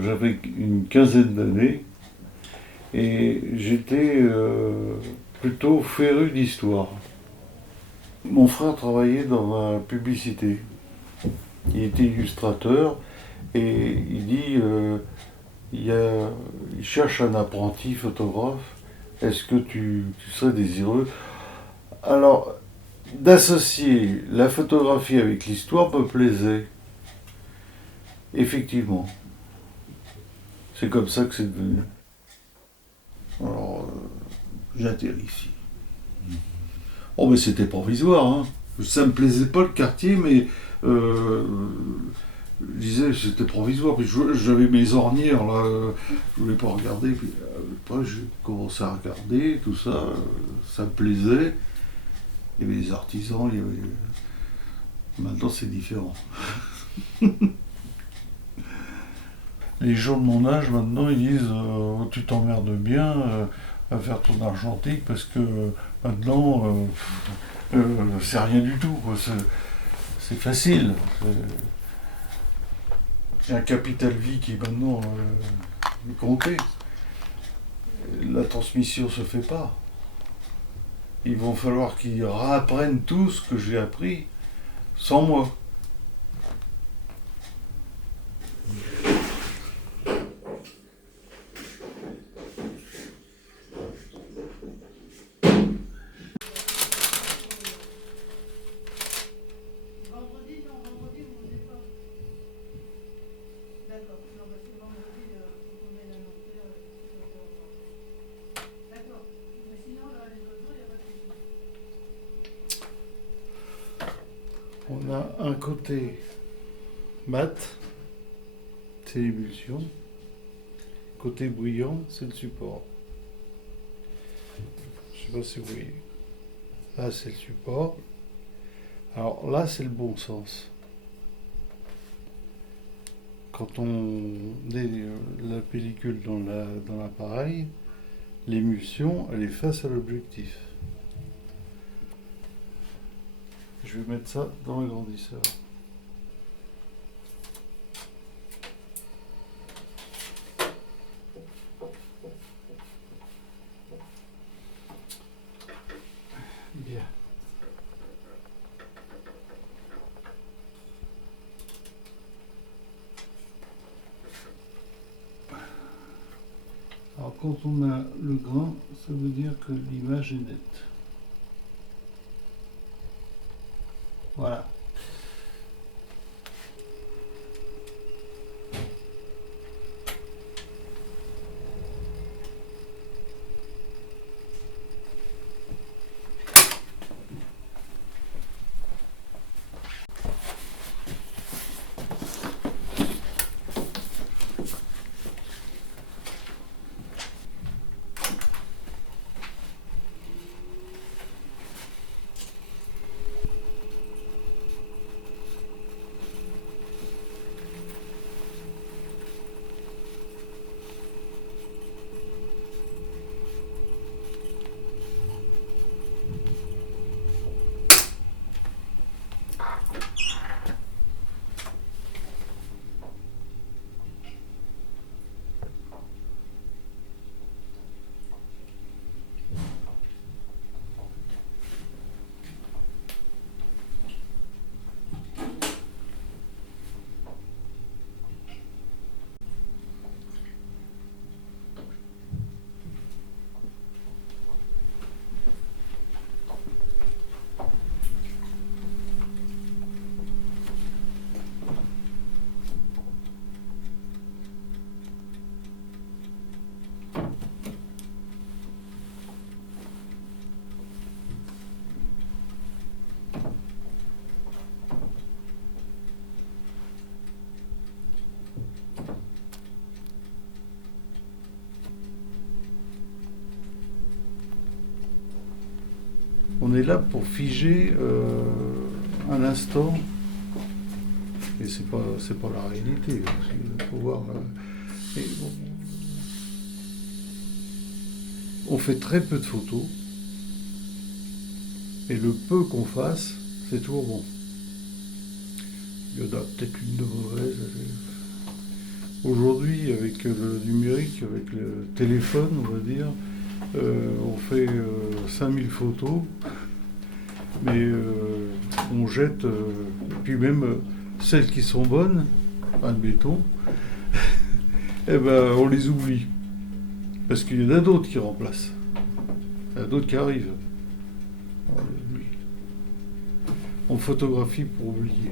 J'avais une quinzaine d'années et j'étais plutôt féru d'histoire. Mon frère travaillait dans la publicité. Il était illustrateur et il dit il cherche un apprenti photographe. Est-ce que tu serais désireux? Alors, d'associer la photographie avec l'histoire me plaisait. Effectivement, c'est comme ça que c'est devenu. Alors, j'atterris ici. Oh, mais c'était provisoire, hein. Ça me plaisait pas le quartier, mais euh, je disais c'était provisoire. Puis j'avais mes ornières là, je voulais pas regarder. Puis après, j'ai commencé à regarder tout ça, ça me plaisait. Il y avait des artisans, il y avait... Maintenant, c'est différent. Les gens de mon âge, maintenant, ils disent tu t'emmerdes bien à faire ton argentique parce que maintenant, c'est rien du tout, quoi. C'est facile. C'est un capital vie qui maintenant est compté. La transmission se fait pas. Il va falloir qu'ils réapprennent tout ce que j'ai appris sans moi. Vendredi, non, vendredi, vous ne pas. D'accord, non, parce que vendredi, faut qu'on ait l'annoncer. D'accord, mais sinon, là, les autres jours, il n'y a pas de souci. On a un côté mat, c'est l'émulsion. Côté bouillant, c'est le support. Je sais pas si vous voyez. Là, c'est le support. Alors là, c'est le bon sens. Quand on met la pellicule dans l'appareil, l'émulsion, elle est face à l'objectif. Je vais mettre ça dans l'agrandisseur. Bien. Alors quand on a le grain, ça veut dire que l'image est nette. Voilà. On est là pour figer un instant, et c'est pas la réalité. Il faut voir. Et bon, on fait très peu de photos, et le peu qu'on fasse, c'est toujours bon. Il y en a peut-être une de mauvaise. Aujourd'hui, avec le numérique, avec le téléphone, on va dire, on fait 5000 photos, mais on jette, puis même celles qui sont bonnes, admettons, eh ben, on les oublie. Parce qu'il y en a d'autres qui remplacent. Il y en a d'autres qui arrivent. On les oublie. On photographie pour oublier.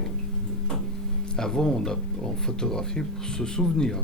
Avant, on photographiait pour se souvenir.